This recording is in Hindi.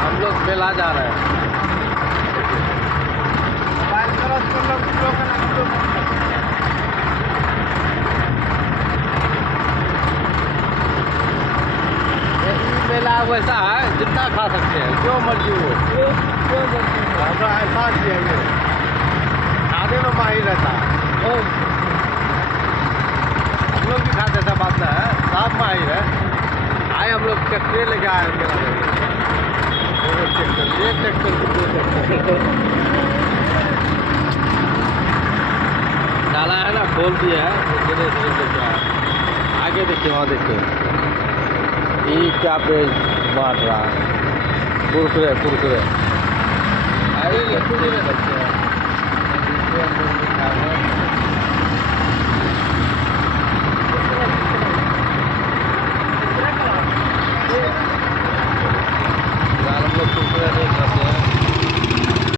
हम लोग बेला जा रहे हैं। ये मेला वैसा है जितना खा सकते हैं, जो मर्जी हो, हमारा ऐसा ही है। ये खाने में माहिर रहता है। हम लोग भी खाते, ऐसा बात नहीं है, सब माहिर है। आए हम लोग ट्रैक्टर लेके आए मेला डाला है ना, खोल दिया है। धीरे धीरे देखिए, आगे देखिए, वहाँ देखिए ये क्या पे बांट रहा है, कुरकुरे कुरकुरे। अरे बच्चे